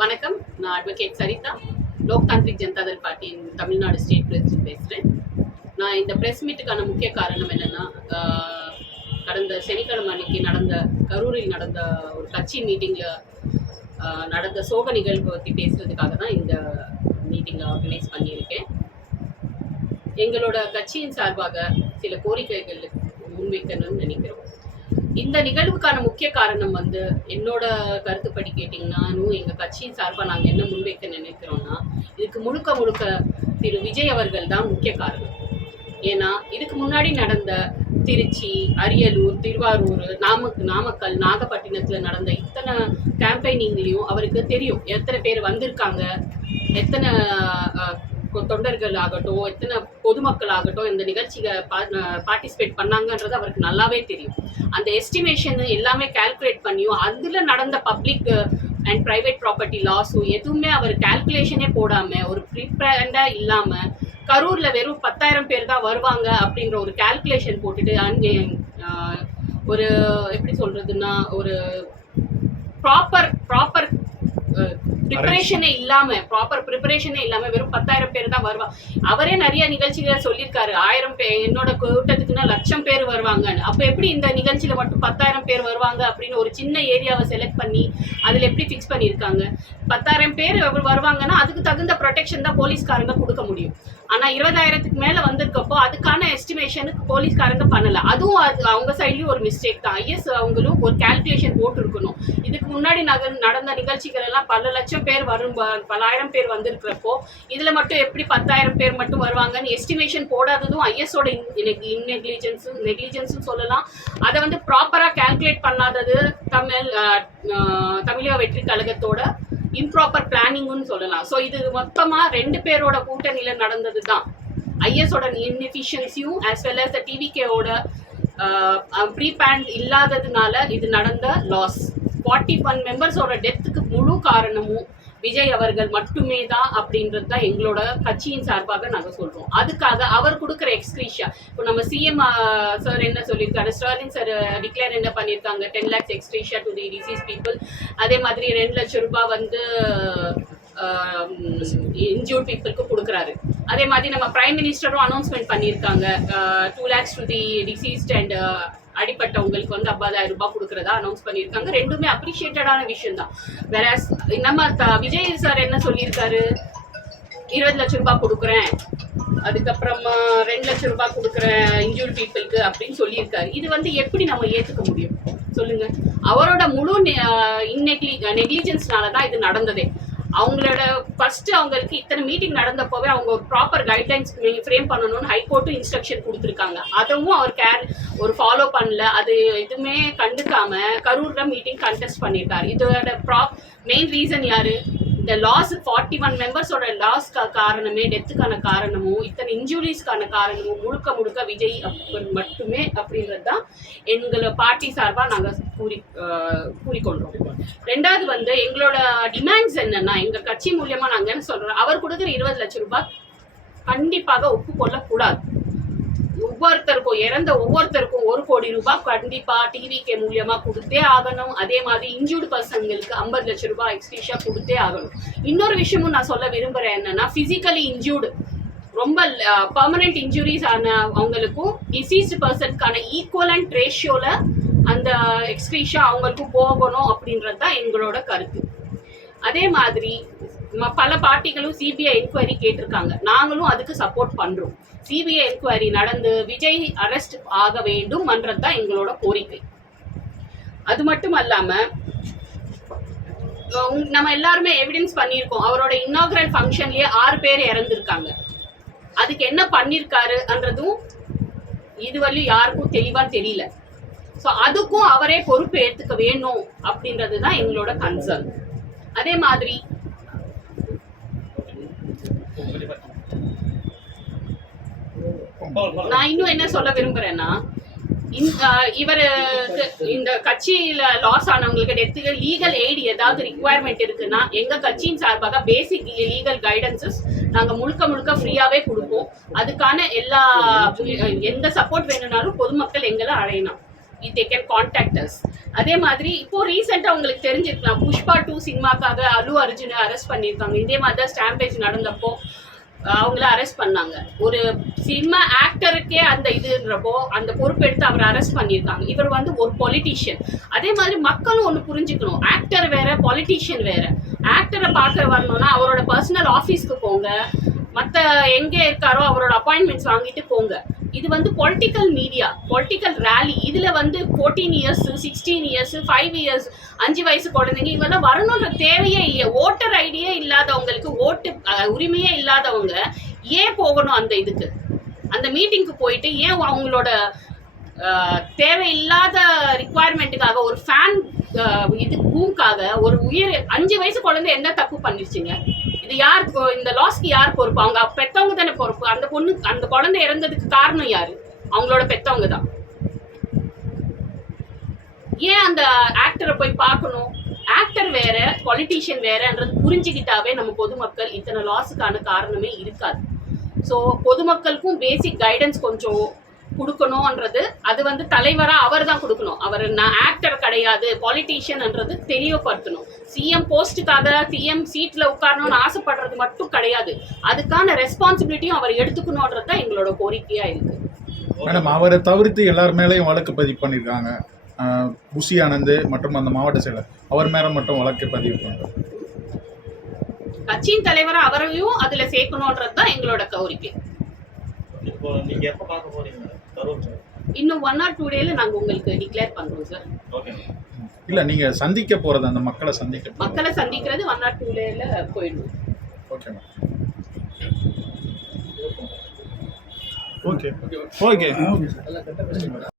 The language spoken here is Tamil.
வணக்கம். நான் அட்வொகேட் சரிதா. லோக் தாந்திரிக் ஜனதாதள் பார்ட்டியின் தமிழ்நாடு ஸ்டேட் பிரசிடென்ட் பேசுகிறேன் நான் இந்த ப்ரெஸ் மீட்டுக்கான முக்கிய காரணம் என்னென்னா கடந்த சனிக்கிழமை அன்னைக்கு நடந்த கரூரில் நடந்த ஒரு கட்சி மீட்டிங்கில் நடந்த சோக நிகழ்வு பற்றி பேசுகிறதுக்காக தான் இந்த மீட்டிங்கை ஆர்கனைஸ் பண்ணியிருக்கேன். எங்களோட கட்சியின் சார்பாக சில கோரிக்கைகள் முன்வைக்கணும்னு நினைக்கிறோம். இந்த நிகழ்வுக்கான முக்கிய காரணம் வந்து என்னோட கருத்துப்படி கேட்டிங்கன்னா எங்கள் கட்சியின் சார்பாக நாங்கள் என்ன முன்வைக்க நினைக்கிறோம்னா இதுக்கு முழுக்க முழுக்க திரு விஜய் அவர்கள் தான் முக்கிய காரணம். ஏன்னா இதுக்கு முன்னாடி நடந்த திருச்சி அரியலூர் திருவாரூர் நாமக்கு நாமக்கல் நாகப்பட்டினத்தில் நடந்த இத்தனை கேம்பெயினிங்லேயும் அவருக்கு தெரியும். எத்தனை பேர் வந்திருக்காங்க எத்தனை தொண்டர்கள் ஆகட்டும் எத்தனை பொதுமக்கள் ஆகட்டும் இந்த நிகழ்ச்சியை பார்ட்டிசிபேட் பண்ணாங்கன்றது அவருக்கு நல்லாவே தெரியும். அந்த எஸ்டிமேஷன் எல்லாமே கால்குலேட் பண்ணியும் அதில் நடந்த பப்ளிக் அண்ட் ப்ரைவேட் ப்ராப்பர்ட்டி லாஸும் எதுவுமே அவர் கால்குலேஷனே போடாமல் ஒரு ப்ரிப்பேர்டாக இல்லாமல் கரூரில் வெறும் பத்தாயிரம் பேர் தான் வருவாங்க அப்படின்ற ஒரு கால்குலேஷன் போட்டுட்டு அங்கே ஒரு எப்படி சொல்கிறதுன்னா ஒரு ப்ராப்பர் ப்ராப்பர் ப்ரிப்பரேஷனே இல்லாம ப்ராப்பர் ப்ரிப்பரேஷனே இல்லாம வெறும் பத்தாயிரம் பேர் தான் வருவா. அவரே நிறைய நிகழ்ச்சிகளை சொல்லியிருக்காரு. ஆயிரம் பேர் என்னோட கூட்டத்துக்குன்னா லட்சம் பேர் வருவாங்கன்னு. அப்ப எப்படி இந்த நிகழ்ச்சியில மட்டும் பத்தாயிரம் பேர் வருவாங்க அப்படின்னு ஒரு சின்ன ஏரியாவை செலக்ட் பண்ணி அதுல எப்படி ஃபிக்ஸ் பண்ணியிருக்காங்க? பத்தாயிரம் பேர் வருவாங்கன்னா அதுக்கு தகுந்த ப்ரொடெக்ஷன் தான் போலீஸ்காரங்க கொடுக்க முடியும். ஆனா இருபதாயிரத்துக்கு மேல வந்திருக்கப்போ அதுக்கான எஸ்டிமேஷனுக்கு போலீஸ்காரங்க பண்ணல. அதுவும் அது அவங்க சைட்லயும் ஒரு மிஸ்டேக் தான். ஐஎஸ் அவங்களும் ஒரு கால்குலேஷன் போட்டு இருக்கணும் இதுக்கு முன்னாடி நக நடந்த நிகழ்ச்சிகள் எல்லாம் பல லட்சம் பேர் வரும் ப- பலாயிரம் பேர் வந்திருக்கிறப்போ இதுல மட்டும் எப்படி பத்தாயிரம் பேர் மட்டும் வருவாங்கன்னு எஸ்டிமேஷன் போடாததும் ஐஎஸோட இன்நெக்லிஜென்ஸும் நெக்லிஜென்ஸும் சொல்லலாம். அதை வந்து ப்ராப்பரா கால்குலேட் பண்ணாதது தமிழ் தமிழக வெற்றி கழகத்தோட இம்ப்ராப்பர் பிளானிங்னு சொல்லலாம். ஸோ இது மொத்தமாக ரெண்டு பேரோட கூட்டணியில் நடந்தது தான் ஐஎஸோட இன்எஃபிஷியன்சியும் ஆஸ் வெல் அஸ் த டிவிகேவோட ப்ரீ பேண்ட் இல்லாததுனால இது நடந்த லாஸ் ஃபார்ட்டி ஒன் மெம்பர்ஸோட டெத்துக்கு முழு காரணமும் விஜய் அவர்கள் மட்டுமே தான் அப்படின்றது தான் எங்களோட கட்சியின் சார்பாக நாங்கள் சொல்கிறோம் அதுக்காக அவர் கொடுக்குற எக்ஸ்கிரீஷா இப்போ நம்ம சிஎம் சார் என்ன சொல்லியிருக்காரு? ஸ்டாலின் சார் டிக்ளேர் என்ன பண்ணியிருக்காங்க? Ten lakhs ex gratia to the deceased people அதே மாதிரி ரெண்டு லட்சம் ரூபாய் வந்து இன்ஜூர்ட் பீப்புளுக்கு கொடுக்குறாரு. அதே மாதிரி நம்ம பிரைம் மினிஸ்டரும் அனௌன்ஸ்மெண்ட் பண்ணியிருக்காங்க. Two lakhs to the deceased and அடிப்பட்டவங்களுக்கு வந்து ஐம்பதாயிரம் ரூபாய் கொடுக்குறதா அனௌன்ஸ் பண்ணியிருக்காங்க. ரெண்டுமே அப்ரிஷியேட்டடான விஷயம் தான் வேற நம்ம த- விஜய் சார் என்ன சொல்லியிருக்காரு? இருபது லட்சம் ரூபாய் கொடுக்குறேன். அதுக்கப்புறமா ரெண்டு லட்சம் ரூபாய் கொடுக்குறேன் இன்ஜூர் பீப்புளுக்கு அப்படின்னு சொல்லியிருக்காரு. இது வந்து எப்படி நம்ம ஏற்றுக்க முடியும்? சொல்லுங்க. அவரோட முழு இன்னெக்லி நெக்லிஜென்ஸ்னால தான் இது நடந்ததே. அவங்களோட ஃபர்ஸ்ட் அவங்களுக்கு இத்தனை மீட்டிங் நடந்தப்போவே அவங்க ஒரு ப்ராப்பர் கைட்லைன்ஸ் ஃப்ரேம் பண்ணணும்னு ஹைகோர்ட்டும் இன்ஸ்ட்ரக்ஷன் கொடுத்துருக்காங்க. அதுவும் அவர் கேர் ஒரு ஃபாலோ பண்ணல. அது எதுவுமே கண்டுக்காம கரூர்ல மீட்டிங் கண்டெஸ்ட் பண்ணியிருக்காரு இதோட ப்ராப் மெயின் ரீசன் யாரு? இந்த லாஸ் ஃபார்ட்டி ஒன் மெம்பர்ஸோட லாஸ் காரணமே டெத்துக்கான காரணமும் இத்தனை இன்ஜுரிஸ்க்கான காரணமும் முழுக்க முழுக்க விஜய் மட்டுமே அப்படின்றது தான் எங்களை பார்ட்டி சார்பாக நாங்கள் கூறி கூறிக்கொள்கிறோம் ரெண்டாவது வந்து எங்களோட டிமாண்ட்ஸ் என்னன்னா எங்கள் கட்சி மூலியமாக நாங்கள் என்ன சொல்கிறோம் அவர் கொடுக்குற இருபது லட்சம் ரூபாய் கண்டிப்பாக ஒப்புக்கொள்ளக்கூடாது ஒவ்வொருத்தருக்கும் இறந்த ஒவ்வொருத்தருக்கும் கோடி ரூபாய் கண்டிப்பா டிவிகே மூலியமா கொடுத்தே ஆகணும். அதே மாதிரி இன்ஜூர்டு பர்சன்களுக்கு ஐம்பது லட்சம் ரூபாய் எக்ஸ்ட்ரீஷா கொடுத்தே ஆகணும். இன்னொரு விஷயமும் நான் சொல்ல விரும்புறேன் என்னன்னா பிசிக்கலி இன்ஜூர்டு ரொம்ப பர்மனெண்ட் இன்ஜுரிஸ் ஆன அவங்களுக்கும் டிசீஸ்டு பர்சனுக்கான ஈக்குவலண்ட் ரேஷியோல அந்த எக்ஸ்ட்ரீஷா அவங்களுக்கும் போகணும் அப்படின்றது தான் எங்களோட கருத்து. அதே மாதிரி பல பார்ட்டிகளும் சிபிஐ என்கொயரி கேட்டிருக்காங்க. நாங்களும் அதுக்கு சப்போர்ட் பண்றோம். சிபிஐ என்கொயரி நடந்து விஜய் அரெஸ்ட் ஆக வேண்டும் என்றது தான் எங்களோட கோரிக்கை. அது மட்டும் அல்லாம நம்ம எல்லாருமே எவிடன்ஸ் பண்ணியிருக்கோம். அவரோட இன்னாகரல் ஃபங்க்ஷன்லயே ஆறு பேர் இறந்துருக்காங்க. அதுக்கு என்ன பண்ணிருக்காருன்றதும் இதுவரையும் யாருக்கும் தெளிவா தெரியல. ஸோ அதுக்கும் அவரே பொறுப்பு எடுத்துக்க வேணும் அப்படின்றது தான் எங்களோட கன்சர்ன் அதே மாதிரி நான் இன்னும் என்ன சொல்ல விரும்புறேன்னா இந்த இவருக்கு இந்த கட்சியில லாஸ் ஆனவங்களுக்கு டெத்துக்கு லீகல் எய்டு ஏதாவது ரிக்குவயர்மெண்ட் இருக்குன்னா எங்க கட்சியின் சார்பாக பேசிக் லீகல் கைடன்சஸ் நாங்க முழுக்க முழுக்க ஃப்ரீயாவே கொடுப்போம். அதுக்கான எல்லா எந்த சப்போர்ட் வேணும்னாலும் பொதுமக்கள் எங்களை அடையணும் தே கேன் கான்டாக்ட் அஸ் அதே மாதிரி இப்போ ரீசெண்டாக உங்களுக்கு தெரிஞ்சிருக்கலாம் புஷ்பா டூ சினிமாக்காக அல்லு அர்ஜுனை அரெஸ்ட் பண்ணியிருக்காங்க. இதே மாதிரி தான் ஸ்டாம்பேஜ் நடந்தப்போ அவங்கள அரெஸ்ட் பண்ணாங்க. ஒரு சினிமா ஆக்டருக்கே அந்த இதுன்றப்போ அந்த பொறுப்பெடுத்து அவரை அரெஸ்ட் பண்ணியிருக்காங்க. இவர் வந்து ஒரு பொலிட்டீஷியன் அதே மாதிரி மக்களும் ஒன்று புரிஞ்சுக்கணும். ஆக்டர் வேற பொலிட்டீஷியன் வேற. ஆக்டரை பார்க்க வரணும்னா அவரோட பர்சனல் ஆஃபீஸ்க்கு போங்க. மற்ற எங்கே இருக்காரோ அவரோட அப்பாயின்மெண்ட்ஸ் வாங்கிட்டு போங்க. இது வந்து பொலிட்டிக்கல் மீடியா பொலிட்டிக்கல் ரேலி இதில் வந்து fourteen years sixteen years five years அஞ்சு வயசு குழந்தைங்க இவெல்லாம் வரணுன்ற தேவையே இல்லையா ஓட்டர் ஐடியே இல்லாதவங்களுக்கு ஓட்டு உரிமையே இல்லாதவங்க ஏன் போகணும் அந்த இதுக்கு? அந்த மீட்டிங்க்கு போயிட்டு ஏன் அவங்களோட தேவையில்லாத ரிக்குவயர்மெண்ட்டுக்காக ஒரு ஃபேன் இது பூக்காக ஒரு உயிர் அஞ்சு வயசு குழந்தை என்ன தப்பு பண்ணிருச்சுங்க? இது யார் இந்த லாஸ்க்கு யார் பொறுப்பு? அவங்க பெத்தவங்க தானே பொறுப்பு. அந்த பொண்ணு அந்த குழந்தை இறந்ததுக்கு காரணம் யாரு? அவங்களோட பெத்தவங்க தான். ஏன் அந்த ஆக்டரை போய் பார்க்கணும்? ஆக்டர் வேற பொலிட்டீஷியன் வேறன்றது புரிஞ்சுக்கிட்டாவே நம்ம பொதுமக்கள் இத்தனை லாஸுக்கான காரணமே இருக்காது. ஸோ பொதுமக்களுக்கும் பேசிக் கைடன்ஸ் கொஞ்சம் கொடுக்கணும்ன்றது அது வந்து தலைவரா அவர் தான் கொடுக்கணும். அவர் நான் ஆக்டர் கிடையாது பொலிட்டீஷியன்ன்றது தெளிவுபடுத்தணும் சிஎம் போஸ்ட்டுக்காக சிஎம் சீட்ல உட்காரணும்னு ஆசைப்படுறது மட்டும் கிடையாது. அதுக்கான ரெஸ்பான்சிபிலிட்டியும் அவர் எடுத்துக்கணுன்றது தான் எங்களோட கோரிக்கையா இருக்கு. மேடம் அவரை தவிர்த்து எல்லார் மேலேயும் வழக்கு பதிவு பண்ணியிருக்காங்க புஷி ஆனந்த் மற்றும் அந்த மாவட்ட செயலர். அவர் மேலே மட்டும் வழக்கு பதிவு பண்ணுறாங்க கட்சியின் தலைவரா அவரையும் அதுல சேர்க்கணுன்றது தான் எங்களோட கோரிக்கை. இப்போ நீங்க எப்ப பார்க்க சார் இன்னும் ஒன் ஆர் டூ டேல நாங்க உங்களுக்கு டிக்ளேர் பண்றோம் சார். ஓகே இல்லை நீங்கள் சந்திக்க போகிறது அந்த மக்களை சந்திக்க மக்களை சந்திக்கிறது ஒன் ஆர் டூ டேல போயிடுவோம் ஓகே ஓகே. ஓகே.